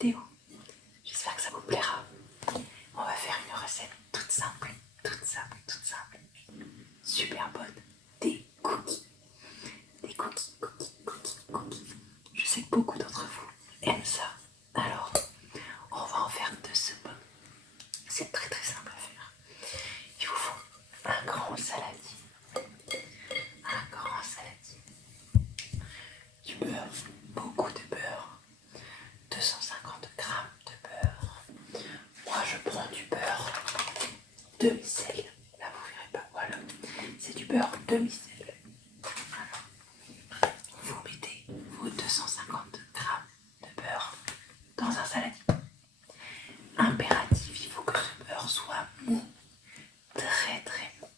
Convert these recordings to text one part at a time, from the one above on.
vidéo. J'espère que ça vous plaira. On va faire une recette toute simple, super bonne, des cookies. Des cookies. Je sais que beaucoup d'entre vous aiment ça. Alors, on va en faire de ce pot. C'est très simple à faire. Il vous faut un grand saladier. Du beurre, beaucoup de beurre. 250 grammes de beurre. Moi, je prends du beurre demi-sel. Là, vous verrez pas. Voilà. C'est du beurre demi-sel. Voilà. Vous mettez vos 250 grammes de beurre dans un saladier. Impératif, il faut que ce beurre soit mou. Très mou.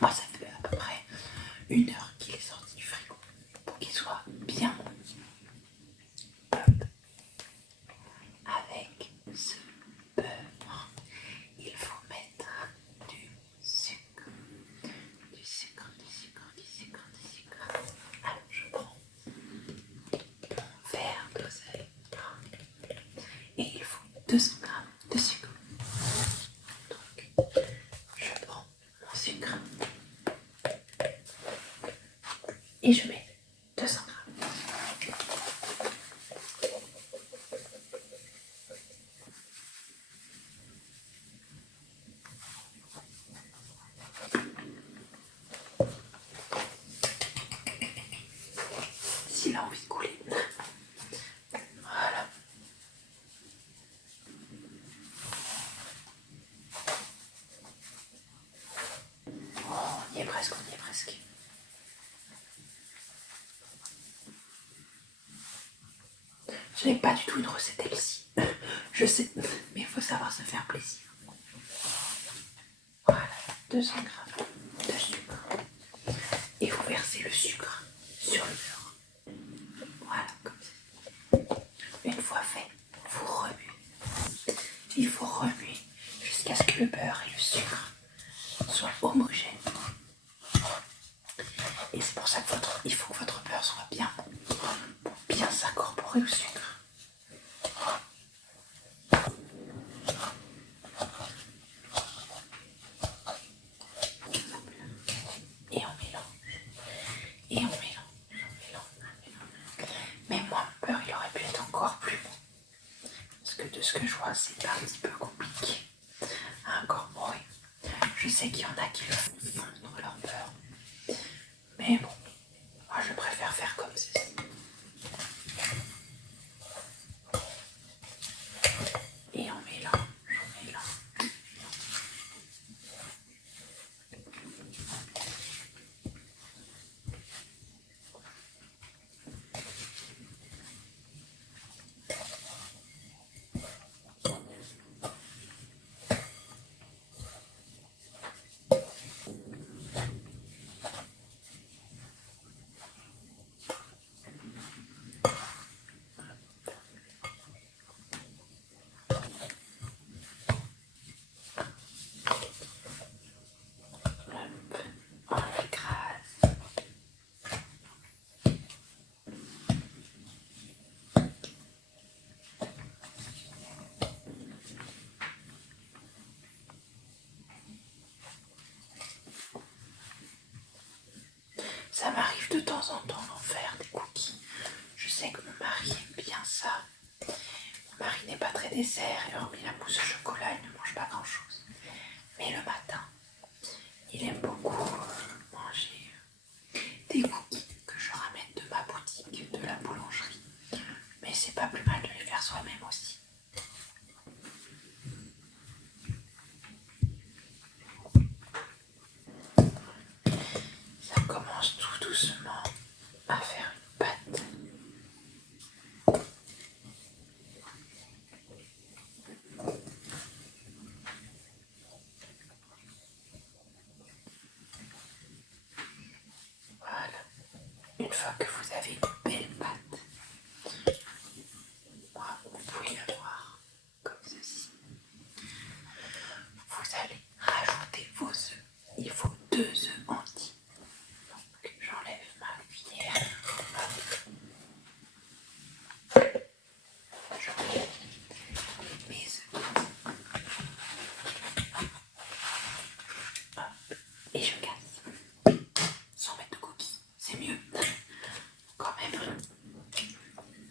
Moi, ça fait à peu près 1 heure qu'il est sorti du frigo pour qu'il soit bien mou. Avec ce beurre, il faut mettre du sucre. Alors, je prends mon verre d'oseille et il faut 200 grammes de sucre. Donc, je prends mon sucre et je mets 200 grammes. S'il a envie de couler. Voilà. On y est presque. Ce n'est pas du tout une recette healthy. Je sais, mais il faut savoir se faire plaisir. Voilà, 200 grammes de sucre. Et vous versez le sucre sur le beurre. Voilà, comme ça. Une fois fait, vous remuez. Il faut remuer jusqu'à ce que le beurre et le sucre soient homogènes. Et c'est pour ça qu'il faut que votre beurre soit bien bon, pour bien s'incorporer au sucre. Et on mélange. Mais moi, mon beurre, il aurait pu être encore plus bon. Parce que de ce que je vois, c'est un petit peu compliqué à incorporer. Je sais qu'il y en a qui le font fondre leur beurre. Mais bon, moi je préfère faire comme ceci. Et on mélange. On l'écrase. Ça m'arrive de temps en temps d'en faire des cookies. Je sais que mon mari aime bien ça. Mon mari n'est pas très dessert et hormis la mousse au chocolat, il ne mange pas grand chose. Mais le matin, il aime beaucoup manger des cookies que je ramène de ma boutique, de la boulangerie. Mais c'est pas plus mal de les faire soi-même aussi. Ça commence tout doucement à faire une pâte. Voilà. Une fois que vous avez une belle pâte, vous pouvez la voir comme ceci. Vous allez rajouter vos œufs. Il faut 2 œufs entiers. Donc j'enlève ma cuillère. Je mets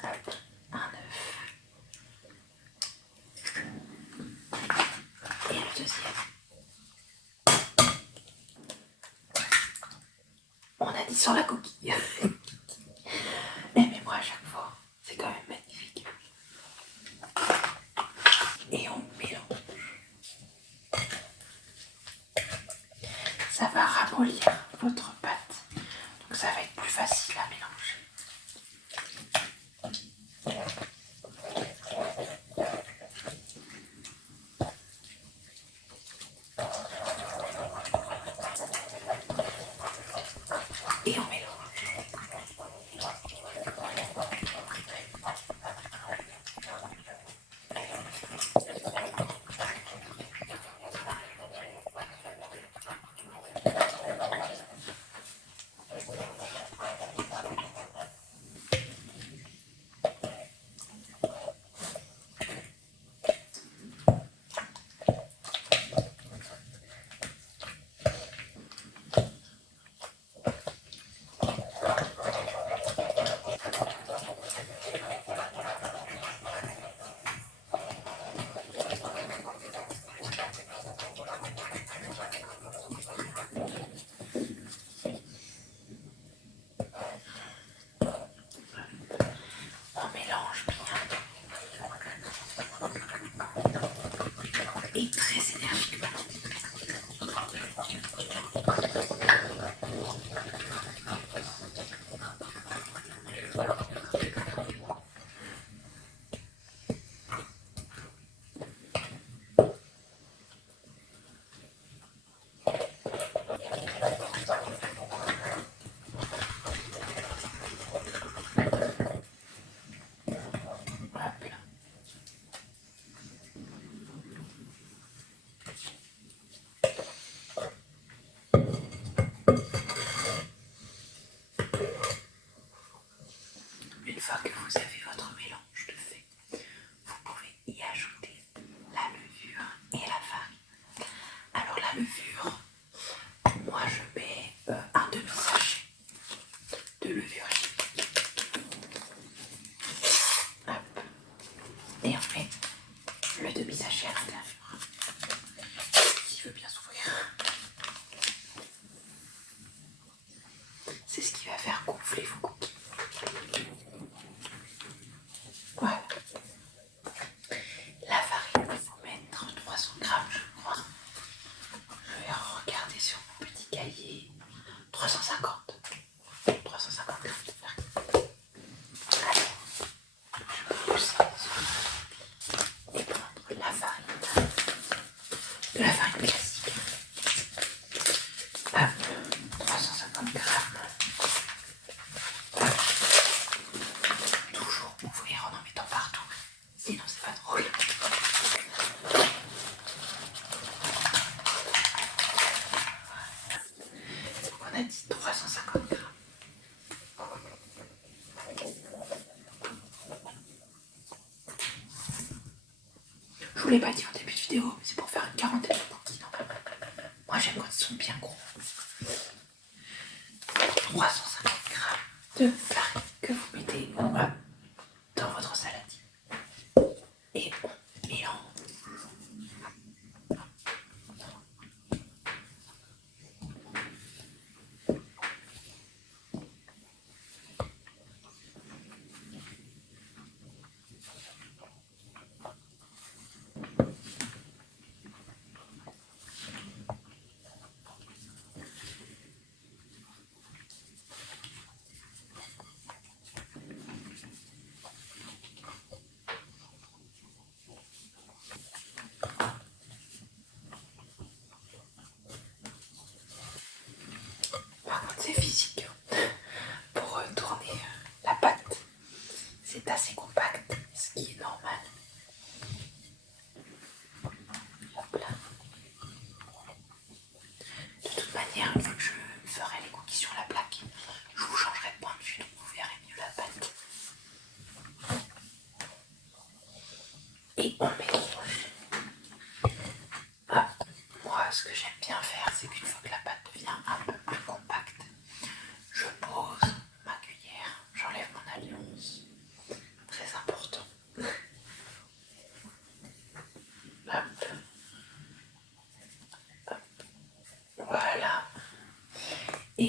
Hop, un œuf. Et le deuxième. On a dit sans la coquille. Mais moi à chaque fois, c'est quand même magnifique. Et on mélange. Ça va ramollir votre pâte. Donc ça va être plus facile à mélanger. Et on mélange. On mélange bien. Et très énergiquement. Hop là. Une fois que vous avez votre mélange de fait, vous pouvez y ajouter la levure et la farine. Alors la levure, moi je mets un demi-sachet de levure chimique. Hop. Et on met le demi-sachet à l'intérieur. Qui veut bien s'ouvrir. C'est ce qui va faire gonfler vos cookies. Voilà. La farine, il faut mettre 300 grammes, je crois. Je vais regarder sur mon petit cahier. 350. 350 grammes de farine. Alors, je vais pousser et prendre la farine. De la farine classique. Hop, 350 grammes. Toujours ouvrir en mettant partout, sinon c'est pas drôle. Donc on a dit 350 grammes. Je vous l'ai pas dit en début de vidéo, mais c'est pour faire une quarantaine de cookies normalement. Moi j'aime quand ils sont bien gros. 350 grammes de farine que vous mettez dans votre salade. Et on mélange. Par contre c'est physique. Pour tourner la pâte, c'est assez compact, ce qui est normal. Hop là. De toute manière, une fois que je ferai les cookies sur la plaque, je vous changerai de point de vue, donc vous verrez mieux la pâte. Et on mélange. Moi, ce que j'aime bien faire, c'est qu'une fois que la pâte devient un peu plus compacte, je pose ma cuillère, j'enlève mon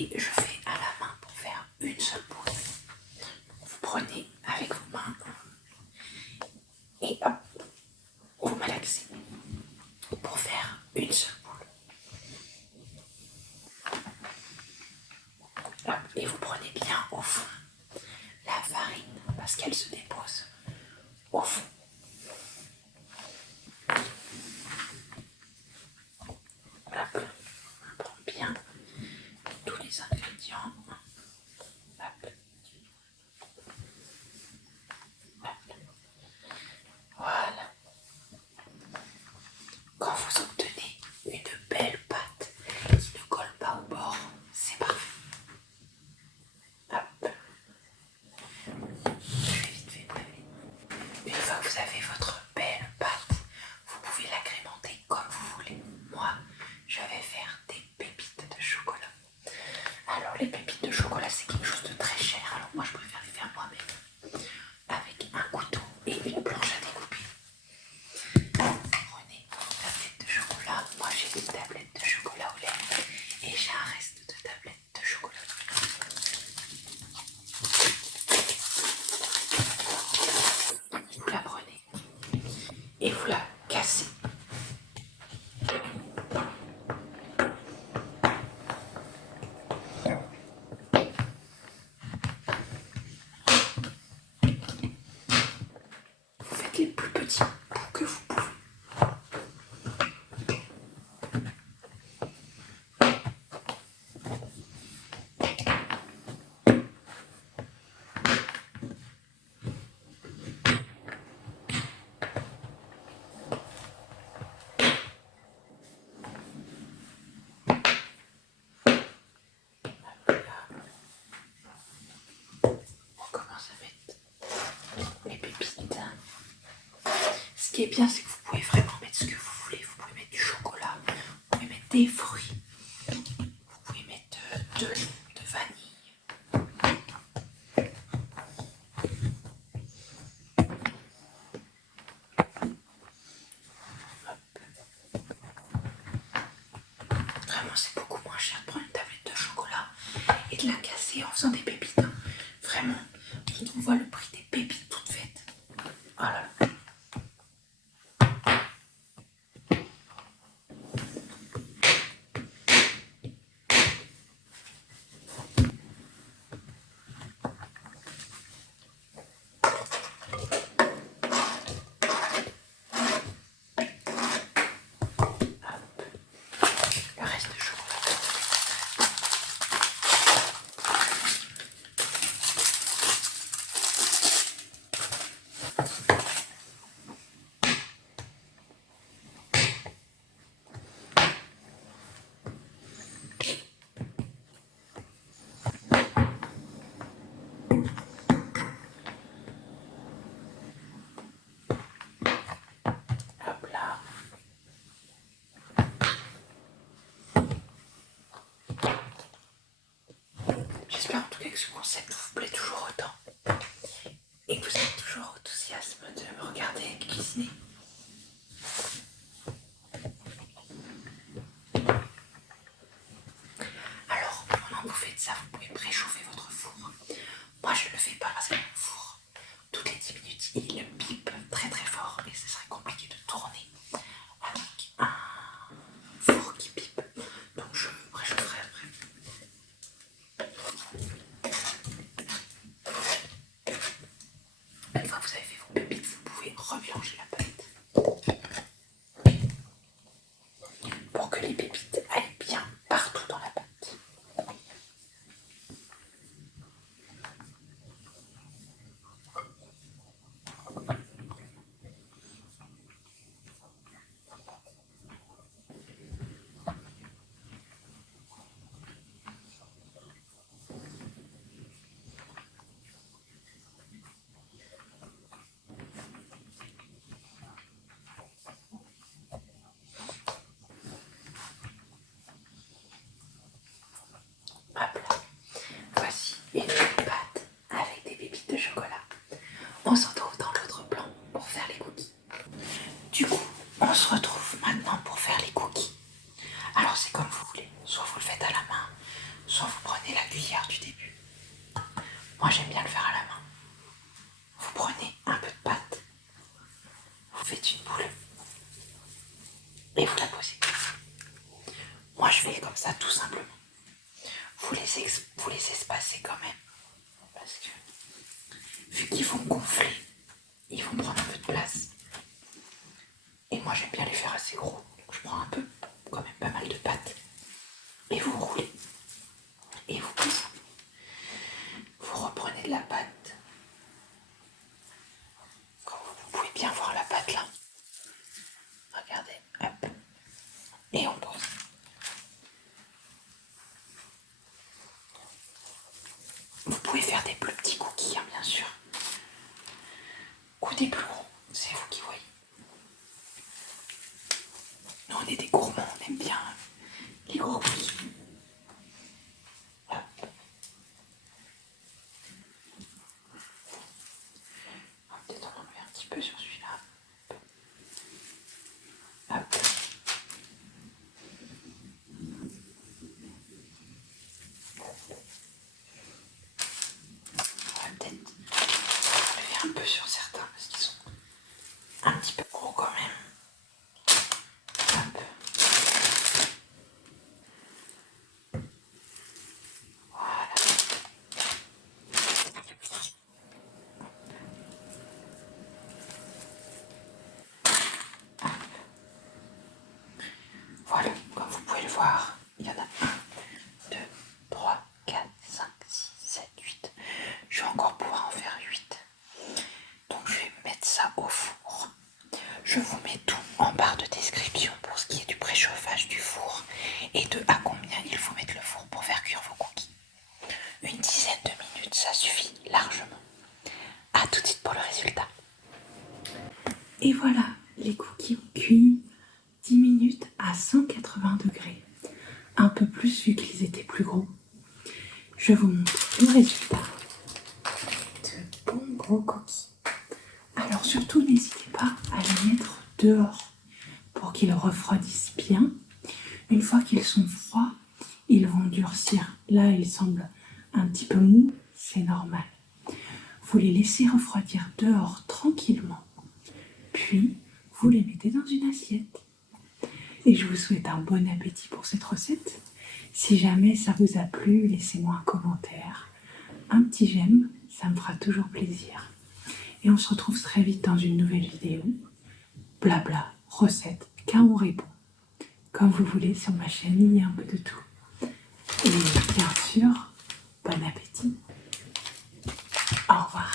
Et je fais à la main pour faire une seule boule. Vous prenez avec vos mains et hop, vous malaxez pour faire une seule boule. Hop, et vous prenez bien au fond la farine parce qu'elle se dépose au fond. Hop, on prend bien tous les ingrédients. Hop. Hop. Voilà. Quand vous obtenez une belle pâte qui ne colle pas au bord, c'est parfait. Hop. Je vais vite fait prélever. Une fois que vous avez votre belle pâte, vous pouvez l'agrémenter comme vous voulez. Moi, je vais faire des pépites de chocolat. Alors les pépites de chocolat, c'est quelque chose de très cher. Alors moi, je préfère les faire moi-même avec un couteau et une planche à découper. Prenez une tablette de chocolat. Moi, j'ai une tablette de chocolat au lait et j'ai un reste de tablette de chocolat. Vous la prenez et vous la cassez. Vous faites les plus petits bouts que vous pouvez. On commence à mettre les pépites. Ce qui est bien, c'est que vous pouvez vraiment mettre ce que vous voulez. Vous pouvez mettre du chocolat, vous pouvez mettre des fruits, vous pouvez mettre de vanille. Vraiment, c'est beaucoup moins cher de prendre une tablette de chocolat et de la casser en faisant des pépites. Vraiment, quand on voit le prix des pépites toutes faites. Oh là là. Le reste de chocolat. Hop là. J'espère en tout cas que ce concept vous plaît toujours autant et que vous avez toujours enthousiasme de me regarder cuisiner. Alors, pendant que vous faites ça, vous pouvez préchauffer votre four. Moi, je ne le fais pas parce que mon four, toutes les 10 minutes, il pipe très très fort et ce serait compliqué de tourner avec un four qui pipe. Donc, je préchaufferai après. Une fois que vous avez fait vos pépites, vous pouvez remélanger la pâte pour que les pépites aillent bien partout dans la pâte. Hop là. Voici une pâte avec des pépites de chocolat. On se retrouve dans l'autre plan pour faire les cookies. Du coup, on se retrouve maintenant pour faire les cookies. Alors c'est comme vous voulez, soit vous le faites à la main, soit vous prenez vu qu'ils vont gonfler, ils vont prendre un peu de place. Et moi j'aime bien les faire assez gros, donc je prends un peu, quand même pas mal de pâte. Et vous roulez. Et vous reprenez de la pâte. Vous pouvez bien voir la pâte là. Regardez, hop. Et on pose. Vous pouvez faire des plus petits cookies, hein, bien sûr. Ou des plus gros, c'est vous qui voyez. Nous on est des gourmands, on aime bien les gros cookies. Hop. On va peut-être en enlever un petit peu sur celui-là. Hop. On va peut-être enlever un peu sur certains parce qu'ils sont un petit peu gros quand même. Hop. Voilà. Voilà, comme vous pouvez le voir, il y en a 1, 2, 3, 4, 5, 6, 7, 8. Je vais encore pouvoir en faire 8. Donc je vais mettre ça au four. Je vous mets tout en barre de description pour ce qui est du préchauffage du four et de à combien il faut mettre le four pour faire cuire vos cookies. Une dizaine de minutes, ça suffit largement. A tout de suite pour le résultat. Et voilà, les cookies ont cuit 10 minutes à 180 degrés. Un peu plus vu qu'ils étaient plus gros. Je vous montre le résultat. De bons gros cookies. Alors surtout, n'hésitez pas à les mettre dehors pour qu'ils refroidissent bien. Une fois qu'ils sont froids, ils vont durcir. Là, ils semblent un petit peu mous, c'est normal. Vous les laissez refroidir dehors tranquillement. Puis, vous les mettez dans une assiette. Et je vous souhaite un bon appétit pour cette recette. Si jamais ça vous a plu, laissez-moi un commentaire. Un petit j'aime, ça me fera toujours plaisir. Et on se retrouve très vite dans une nouvelle vidéo. Blabla, recette, car on répond. Comme vous voulez, sur ma chaîne, il y a un peu de tout. Et bien sûr, bon appétit. Au revoir.